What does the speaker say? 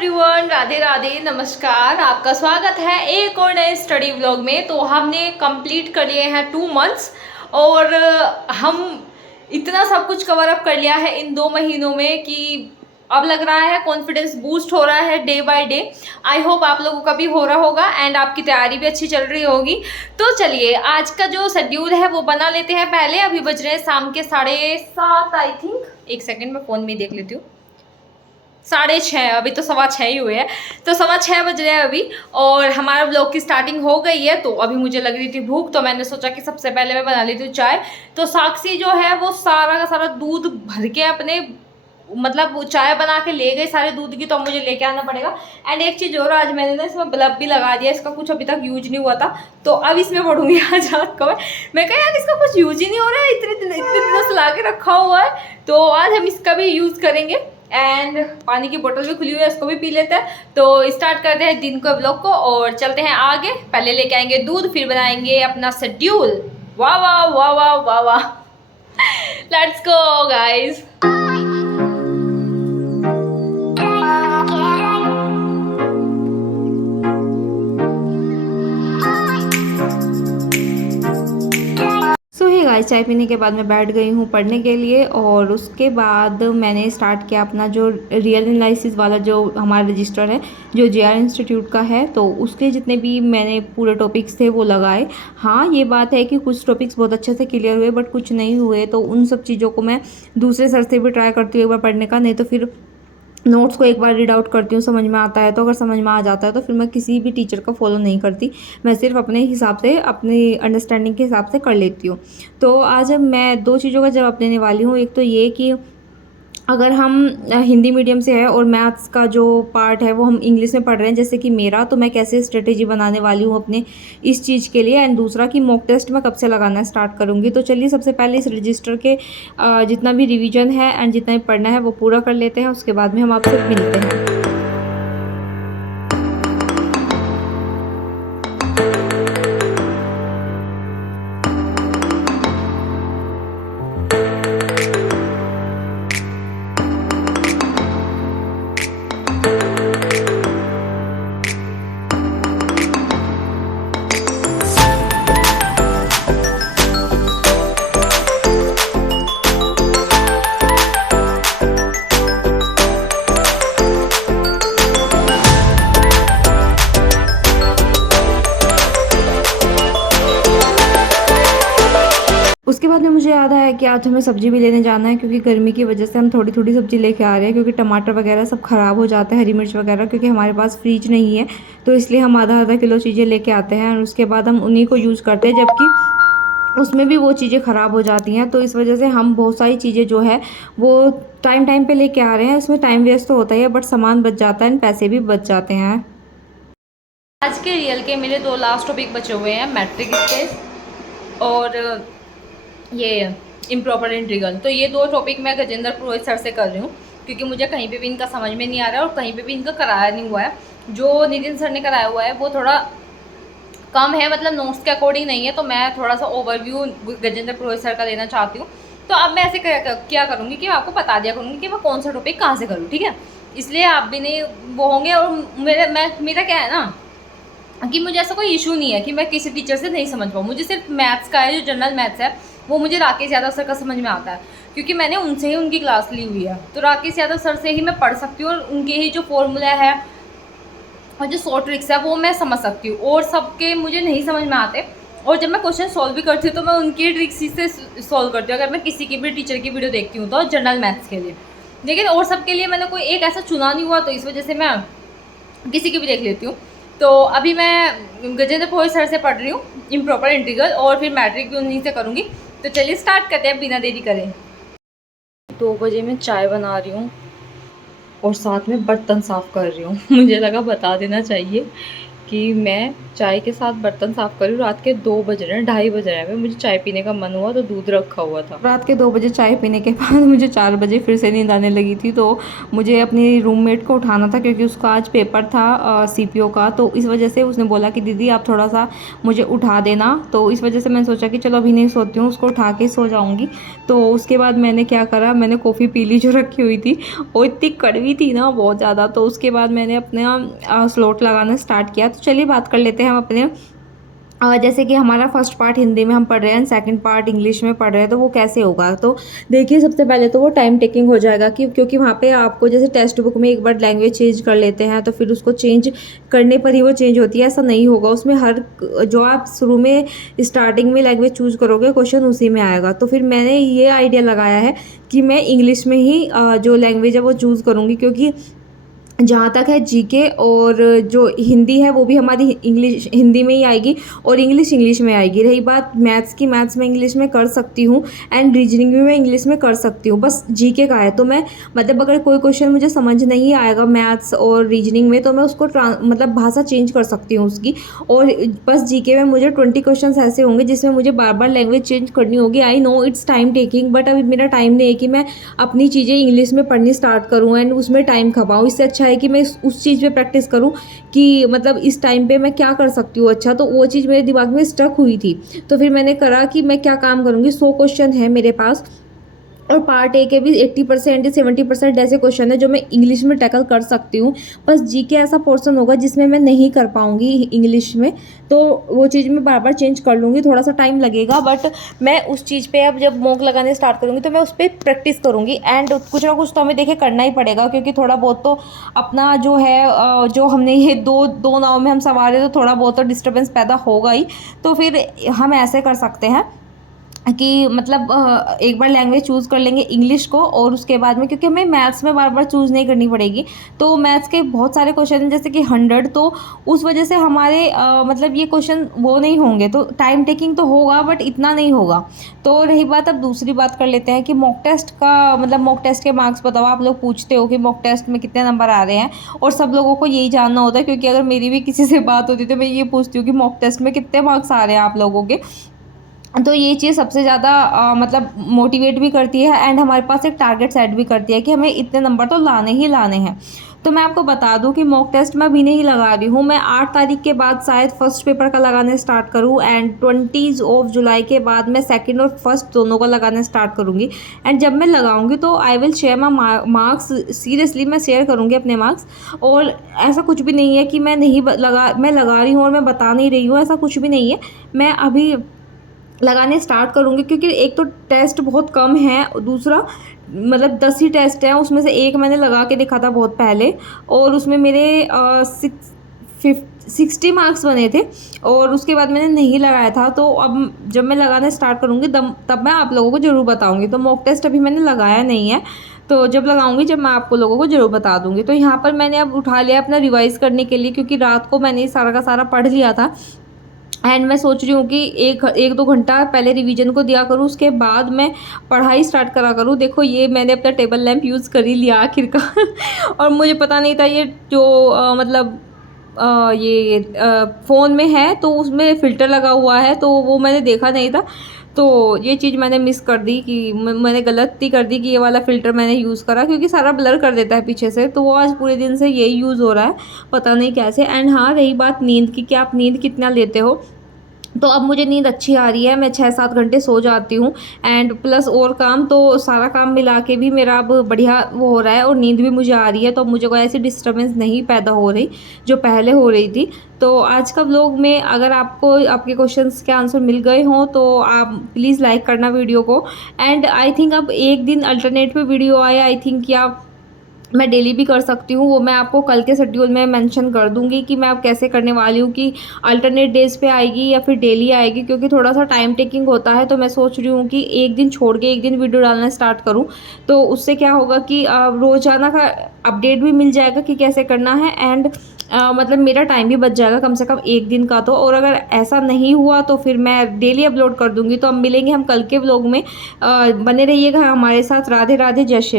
Everyone, Radhe Radhe, नमस्कार। आपका स्वागत है एक और नए स्टडी व्लॉग में। तो हमने कंप्लीट कर लिए हैं 2 मंथ्स और हम इतना सब कुछ कवर अप कर लिया है इन 2 महीनों में कि अब लग रहा है कॉन्फिडेंस बूस्ट हो रहा है day by day. I hope आप लोगों का भी हो रहा होगा एंड आपकी तैयारी भी अच्छी चल रही होगी। तो चलिए आज का जो शेड्यूल है वो बना लेते हैं पहले। अभी बज रहे हैं शाम के 7:30 आई थिंक। एक सेकेंड में फ़ोन में देख लेती हूँ। 6:30, अभी तो 6:15 ही हुए हैं। तो 6:15 बज रहे हैं अभी और हमारा ब्लॉग की स्टार्टिंग हो गई है। तो अभी मुझे लग रही थी भूख, तो मैंने सोचा कि सबसे पहले मैं बना लेती हूँ चाय। तो साक्षी जो है वो सारा का सारा दूध भर के अपने मतलब वो चाय बना के ले गए सारे दूध की, तो अब मुझे लेके आना पड़ेगा। एंड एक चीज़ और, आज मैंने ना इसमें बल्ब भी लगा दिया, इसका कुछ अभी तक यूज नहीं हुआ था, तो अब इसमें पढ़ूंगी आज रात को। मैं कहा यार इसका कुछ यूज ही नहीं हो रहा है, इतने दिनों से ला के रखा हुआ है, तो आज हम इसका भी यूज़ करेंगे। एंड पानी की बोतल भी खुली हुई है, उसको भी पी लेते हैं। तो स्टार्ट करते हैं दिन को ब्लॉग को और चलते हैं आगे। पहले लेके आएंगे दूध, फिर बनाएंगे अपना शेड्यूल। वाह वाह वाह वाह वाह वाह, लेट्स गो गाइस। चाय पीने के बाद मैं बैठ गई हूँ पढ़ने के लिए और उसके बाद मैंने स्टार्ट किया अपना जो रियल एनालिसिस वाला जो हमारा रजिस्टर है, जो जेआर इंस्टीट्यूट का है, तो उसके जितने भी मैंने पूरे टॉपिक्स थे वो लगाए। हाँ, ये बात है कि कुछ टॉपिक्स बहुत अच्छे से क्लियर हुए बट कुछ नहीं हुए, तो उन सब चीज़ों को मैं दूसरे सर से भी ट्राई करती हूँ एक बार पढ़ने का। नहीं तो फिर नोट्स को एक बार रीड आउट करती हूँ, समझ में आता है तो, अगर समझ में आ जाता है तो फिर मैं किसी भी टीचर का फॉलो नहीं करती, मैं सिर्फ अपने हिसाब से अपनी अंडरस्टैंडिंग के हिसाब से कर लेती हूँ। तो आज मैं 2 चीज़ों का जवाब देने वाली हूँ। एक तो ये कि अगर हम हिंदी मीडियम से है और मैथ्स का जो पार्ट है वो हम इंग्लिश में पढ़ रहे हैं जैसे कि मेरा, तो मैं कैसे स्ट्रेटेजी बनाने वाली हूँ अपने इस चीज़ के लिए। एंड दूसरा कि मॉक टेस्ट मैं कब से लगाना स्टार्ट करूँगी। तो चलिए सबसे पहले इस रजिस्टर के जितना भी रिवीजन है एंड जितना भी पढ़ना है वो पूरा कर लेते हैं, उसके बाद में हम आपसे मिलते हैं। उसके बाद में मुझे याद आया कि आज हमें सब्ज़ी भी लेने जाना है, क्योंकि गर्मी की वजह से हम थोड़ी थोड़ी सब्ज़ी लेके आ रहे हैं, क्योंकि टमाटर वगैरह सब ख़राब हो जाते हैं, हरी मिर्च वगैरह, क्योंकि हमारे पास फ्रिज नहीं है, तो इसलिए हम आधा किलो चीज़ें लेके आते हैं और उसके बाद हम उन्हीं को यूज़ करते हैं, जबकि उसमें भी वो चीज़ें ख़राब हो जाती हैं। तो इस वजह से हम बहुत सारी चीज़ें जो है वो टाइम पे लेके आ रहे हैं। इसमें टाइम वेस्ट तो होता ही है बट सामान बच जाता है, पैसे भी बच जाते हैं। आज के रियल के मेरे 2 लास्ट टॉपिक बचे हुए हैं, मैट्रिक स्पेस और ये इम्प्रॉपर इंटीग्रल। तो ये 2 टॉपिक मैं गजेंद्र पुरोहित सर से कर रही हूँ, क्योंकि मुझे कहीं पे भी इनका समझ में नहीं आ रहा है और कहीं पे भी इनका कराया नहीं हुआ है। जो नितिन सर ने कराया हुआ है वो थोड़ा कम है, मतलब नोट्स के अकॉर्डिंग नहीं है, तो मैं थोड़ा सा ओवरव्यू गजेंद्र पुरोहित सर का लेना चाहती हूँ। तो अब मैं ऐसे क्या करूँगी कि मैं आपको बता दिया करूँगी कि मैं कौन सा टॉपिक कहाँ से करूँ, ठीक है। इसलिए आप भी नहीं वो होंगे। और मेरा क्या है ना कि मुझे ऐसा कोई इशू नहीं है कि मैं किसी टीचर से नहीं समझ पाऊँ। मुझे सिर्फ मैथ्स का है, जो जनरल मैथ्स है वो मुझे राकेश यादव सर का समझ में आता है, क्योंकि मैंने उनसे ही उनकी क्लास ली हुई है। तो राकेश यादव सर से ही मैं पढ़ सकती हूँ और उनके ही जो फॉर्मूला है और जो शॉर्ट ट्रिक्स है वो मैं समझ सकती हूँ, और सबके मुझे नहीं समझ में आते। और जब मैं क्वेश्चन सॉल्व भी करती हूँ तो मैं उनकी ट्रिक्स ही से सॉल्व करती हूँ, अगर मैं किसी की भी टीचर की वीडियो देखती हूँ तो जनरल मैथ्स के लिए। लेकिन और सबके लिए मैंने कोई एक ऐसा चुना नहीं हुआ, तो इस वजह से मैं किसी की भी देख लेती हूँ। तो अभी मैं गजेंद्र पुरोहित सर से पढ़ रही हूँ इम्प्रॉपर इंटीग्रल, और फिर मैट्रिक भी उन्हीं से करूँगी। तो चलिए स्टार्ट करते हैं बिना देरी करें। 2 बजे मैं चाय बना रही हूँ और साथ में बर्तन साफ़ कर रही हूँ। मुझे लगा बता देना चाहिए कि मैं चाय के साथ बर्तन साफ़ कर रही हूँ। रात के 2 बज रहे हैं, ढाई बज रहे हैं। मुझे चाय पीने का मन हुआ तो दूध रखा हुआ था। रात के 2 बजे चाय पीने के बाद मुझे 4 बजे फिर से नींद आने लगी थी, तो मुझे अपनी रूममेट को उठाना था क्योंकि उसका आज पेपर था सीपीओ का। तो इस वजह से उसने बोला कि दीदी आप थोड़ा सा मुझे उठा देना। तो इस वजह से मैंने सोचा कि चलो अभी नहीं सोती हूँ, उसको उठा के सो जाऊँगी। तो उसके बाद मैंने क्या करा, मैंने कॉफ़ी पी ली जो रखी हुई थी, वो इतनी कड़वी थी ना बहुत ज़्यादा। तो उसके बाद मैंने अपना स्लोट लगाना स्टार्ट किया। तो चलिए बात कर लेते हैं हम अपने जैसे कि हमारा फर्स्ट पार्ट हिंदी में हम पढ़ रहे हैं, सेकंड पार्ट इंग्लिश में पढ़ रहे हैं, तो वो कैसे होगा। तो देखिए सबसे पहले तो वो टाइम टेकिंग हो जाएगा कि क्योंकि वहाँ पे आपको जैसे टेक्स्ट बुक में एक बार लैंग्वेज चेंज कर लेते हैं तो फिर उसको चेंज करने पर ही वो चेंज होती है, ऐसा नहीं होगा। उसमें हर जो आप शुरू में स्टार्टिंग में लैंग्वेज चूज़ करोगे क्वेश्चन उसी में आएगा। तो फिर मैंने ये आइडिया लगाया है कि मैं इंग्लिश में ही जो लैंग्वेज है वो चूज़ करूँगी, क्योंकि जहाँ तक है जीके और जो हिंदी है वो भी हमारी इंग्लिश हिंदी में ही आएगी और इंग्लिश में आएगी। रही बात मैथ्स की, मैथ्स में इंग्लिश में कर सकती हूँ एंड रीजनिंग भी मैं इंग्लिश में कर सकती हूँ, बस जीके का है। तो मैं मतलब अगर कोई क्वेश्चन मुझे समझ नहीं आएगा मैथ्स और रीजनिंग में तो मैं उसको मतलब भाषा चेंज कर सकती हूँ उसकी। और बस जीके में मुझे 20 क्वेश्चन ऐसे होंगे जिसमें मुझे बार बार लैंग्वेज चेंज करनी होगी। I know it's time taking, but अभी मेरा टाइम नहीं है कि मैं अपनी चीज़ें इंग्लिश में पढ़नी स्टार्ट करूँ एंड उसमें टाइम खपाऊँ। इससे अच्छा है कि मैं उस चीज़ पे प्रैक्टिस करूँ कि मतलब इस टाइम पे मैं क्या कर सकती हूँ अच्छा। तो वो चीज़ मेरे दिमाग में स्टक हुई थी। तो फिर मैंने करा कि मैं क्या काम करूँगी, 100 क्वेश्चन है मेरे पास और पार्ट ए के भी 80% या 70% ऐसे क्वेश्चन है जो मैं इंग्लिश में टैकल कर सकती हूँ। बस जीके ऐसा पोर्शन होगा जिसमें मैं नहीं कर पाऊँगी इंग्लिश में, तो वो चीज़ मैं बार बार चेंज कर लूँगी, थोड़ा सा टाइम लगेगा। बट मैं उस चीज़ पे अब जब मॉक लगाने स्टार्ट करूँगी तो मैं उस पर प्रैक्टिस करूँगी एंड कुछ ना कुछ तो हमें देखिए करना ही पड़ेगा, क्योंकि थोड़ा बहुत तो अपना जो है जो हमने ये दो दो नाव में हम सवार हैं तो थोड़ा बहुत तो डिस्टर्बेंस पैदा होगा ही। तो फिर हम ऐसे कर सकते हैं कि मतलब एक बार लैंग्वेज चूज़ कर लेंगे इंग्लिश को और उसके बाद में, क्योंकि हमें मैथ्स में बार बार चूज़ नहीं करनी पड़ेगी। तो मैथ्स के बहुत सारे क्वेश्चन हैं जैसे कि 100, तो उस वजह से हमारे मतलब ये क्वेश्चन वो नहीं होंगे, तो टाइम टेकिंग तो होगा बट इतना नहीं होगा। तो रही बात, अब दूसरी बात कर लेते हैं कि मॉक टेस्ट का मतलब मॉक टेस्ट के मार्क्स बताओ। आप लोग पूछते हो कि मॉक टेस्ट में कितने नंबर आ रहे हैं, और सब लोगों को यही जानना होता है, क्योंकि अगर मेरी भी किसी से बात होती है तो मैं ये पूछती हूँ कि मॉक टेस्ट में कितने मार्क्स आ रहे हैं आप लोगों के। तो ये चीज़ सबसे ज़्यादा मतलब मोटिवेट भी करती है एंड हमारे पास एक टारगेट सेट भी करती है कि हमें इतने नंबर तो लाने ही लाने हैं। तो मैं आपको बता दूं कि मॉक टेस्ट मैं अभी नहीं लगा रही हूँ, मैं 8 तारीख के बाद शायद फर्स्ट पेपर का लगाने स्टार्ट करूँ एंड 20 जुलाई के बाद मैं सेकंड और फर्स्ट दोनों का लगाना स्टार्ट करूँगी। एंड जब मैं लगाऊंगी तो I will share my marks, seriously मैं शेयर करूँगी अपने मार्क्स। और ऐसा कुछ भी नहीं है कि मैं नहीं मैं लगा रही हूँ और मैं बता नहीं रही हूँ, ऐसा कुछ भी नहीं है। मैं अभी लगाने स्टार्ट करूँगी, क्योंकि एक तो टेस्ट बहुत कम है और दूसरा मतलब 10 ही टेस्ट हैं, उसमें से एक मैंने लगा के देखा था बहुत पहले और उसमें मेरे 60 मार्क्स बने थे और उसके बाद मैंने नहीं लगाया था। तो अब जब मैं लगाना स्टार्ट करूँगी तब मैं आप लोगों को ज़रूर बताऊँगी। तो मॉक टेस्ट अभी मैंने लगाया नहीं है, तो जब लगाऊंगी जब मैं आपको लोगों को ज़रूर बता दूंगी। तो यहाँ पर मैंने अब उठा लिया अपना रिवाइज़ करने के लिए, क्योंकि रात को मैंने सारा का सारा पढ़ लिया था एंड मैं सोच रही हूँ कि एक दो घंटा पहले रिवीजन को दिया करूँ, उसके बाद मैं पढ़ाई स्टार्ट करा करूँ। देखो ये मैंने अपना टेबल लैंप यूज़ कर ही लिया आखिरकार और मुझे पता नहीं था ये जो मतलब ये फ़ोन में है तो उसमें फ़िल्टर लगा हुआ है, तो वो मैंने देखा नहीं था। तो ये चीज़ मैंने मिस कर दी कि मैंने गलती कर दी कि ये वाला फ़िल्टर मैंने यूज़ करा, क्योंकि सारा ब्लर कर देता है पीछे से। तो वो आज पूरे दिन से यही यूज़ हो रहा है, पता नहीं कैसे। एंड हाँ, रही बात नींद की कि आप नींद कितना लेते हो, तो अब मुझे नींद अच्छी आ रही है, मैं 6-7 घंटे सो जाती हूँ एंड प्लस और काम, तो सारा काम मिला के भी मेरा अब बढ़िया वो हो रहा है और नींद भी मुझे आ रही है। तो अब मुझे कोई ऐसी डिस्टर्बेंस नहीं पैदा हो रही जो पहले हो रही थी। तो आज का व्लॉग में अगर आपको आपके क्वेश्चंस के आंसर मिल गए हों तो आप प्लीज़ लाइक करना वीडियो को। एंड आई थिंक अब एक दिन अल्टरनेट पे वीडियो आए, आई थिंक, या मैं डेली भी कर सकती हूँ, वो मैं आपको कल के शेड्यूल में मेंशन कर दूँगी कि मैं अब कैसे करने वाली हूँ, कि अल्टरनेट डेज़ पे आएगी या फिर डेली आएगी, क्योंकि थोड़ा सा टाइम टेकिंग होता है। तो मैं सोच रही हूँ कि एक दिन छोड़ के एक दिन वीडियो डालना स्टार्ट करूँ, तो उससे क्या होगा कि रोज़ाना का अपडेट भी मिल जाएगा कि कैसे करना है एंड मतलब मेरा टाइम भी बच जाएगा कम से कम एक दिन का। तो और अगर ऐसा नहीं हुआ तो फिर मैं डेली अपलोड कर दूँगी। तो अब मिलेंगे हम कल के व्लॉग में, बने रहिएगा हमारे साथ। राधे राधे, जय श्री राम।